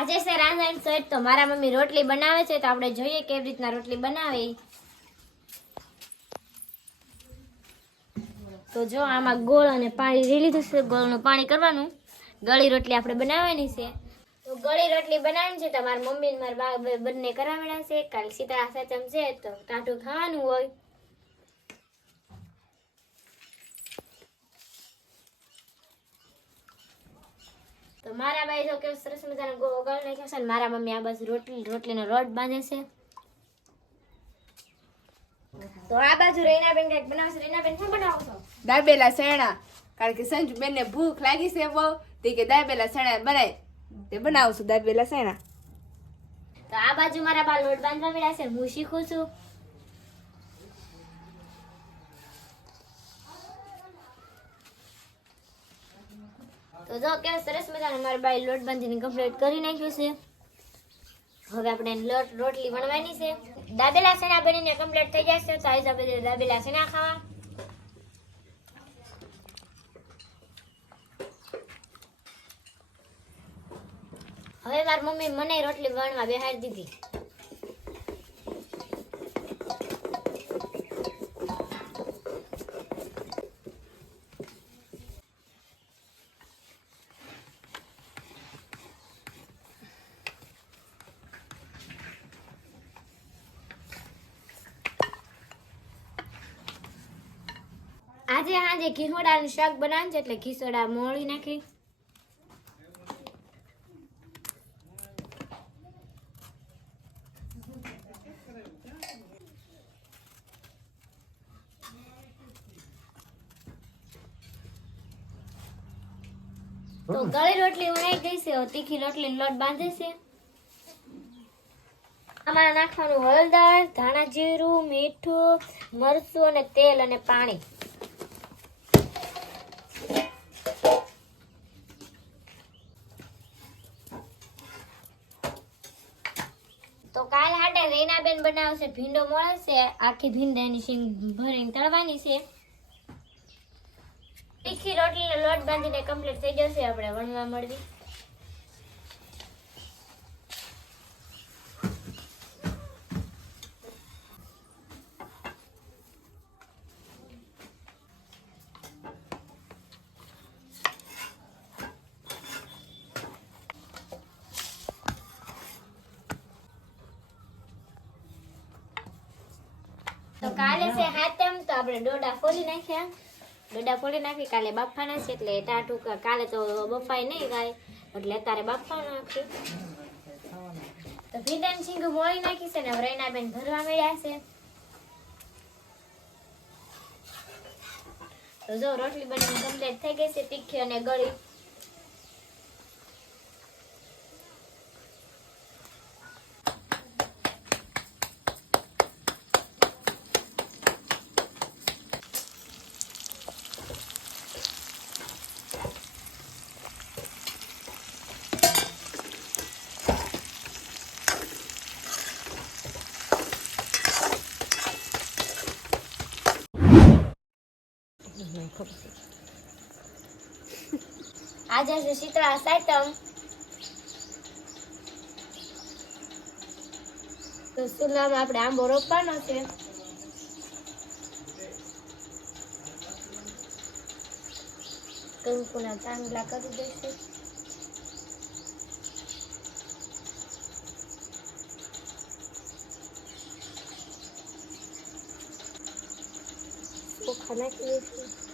આજે છે રાંધણ સેટ તો મારા મમ્મી રોટલી બનાવે છે, તો આપણે જોઈએ કેવી રીતના રોટલી બનાવે. તો જો આમાં ગોળ અને પાણી લઈ લીધું છે, ગોળનું પાણી કરવાનું. ગળી રોટલી આપણે બનાવવાની છે. તો ગળી રોટલી બનાવવાની છે, તો મારા મમ્મી મારા બા બંને કરાવેલા છે. કાલે સીતા સાચમ છે, તો ટાટું ખાવાનું હોય. તો મારા બાઈ જો કેવું સરસ મજાનો ગોળ ઓગાળી નાખ્યો છે અને મારા મમ્મી આ બાજુ રોટલી રોટલીનો રોટ બાંધે છે. તો આ બાજુ રૈનાબેન કંઈક બનાવશે. રૈનાબેન શું બનાવો છો? દાબેલા શેણા. કારણ કે સંજુ બેનને ભૂખ લાગી છે બહુ. તે કે દાબેલા ચણા બનાય. તે બનાવશું દાબેલા ચણા તો આ બાજુ મારા બા લોટ બાંધવા મળ્યા છે. હું શીખું છું. તો જો કે સરસ મજાનો મારા બાઈ લોટ બાંધીને કમ્પ્લીટ કરી નાખ્યું છે. હવે આપણે લોટ, રોટલી વણવાની છે. દાબેલા સેના બનીને કમ્પ્લીટ થઈ જશે તો આજે આપણે દાબેલા સેના ખાવા? હવે મારી મમ્મી મને રોટલી વણવા બેહાડી દીધી. આજે આજે ઘીસોડાનું શાક બનાવ્યું છે એટલે ઘીસોડા મોળી નાખી. તો ગળી રોટલી ઉણાઈ ગઈ છે તીખી રોટલી લોટ બાંધે છે. આમાં નાખવાનું હળદર ધાણા જીરું મીઠું મરચું અને તેલ અને પાણી. તો કાલ હાટે રેનાબેન બનાવશે, ભીંડો મળશે, આખી ભીંડાની સીંગ ભરીને તળવાની છે. તીખી રોટલીનો લોટ બાંધીને કમ્પ્લીટ થઈ જશે, આપણે વણવા મળવી. કાલે છે હાતમ તો આપણે ડોડા ફોડી નાખ્યા. ડોડા ફોડી નાખી, કાલે બાફાના છે એટલે ટાટું કાલે તો બફાય નહીં ગાય એટલે અત્યારે બાફા નાખી તો ભીંડાની સિંગ મોળી નાખી છે ને રૈનાબેન ભરવા મળ્યા છે. તો જો રોટલી બનીને કમ્પ્લીટ થઈ ગઈ છે, તીખી અને ગળી. આજે છે. શીતળા સાતમ તો સુલામાં આપણે આંબો રોપવાનો છે? કંકુના ચાંગલા કરી દઈશું ખાના દઈશું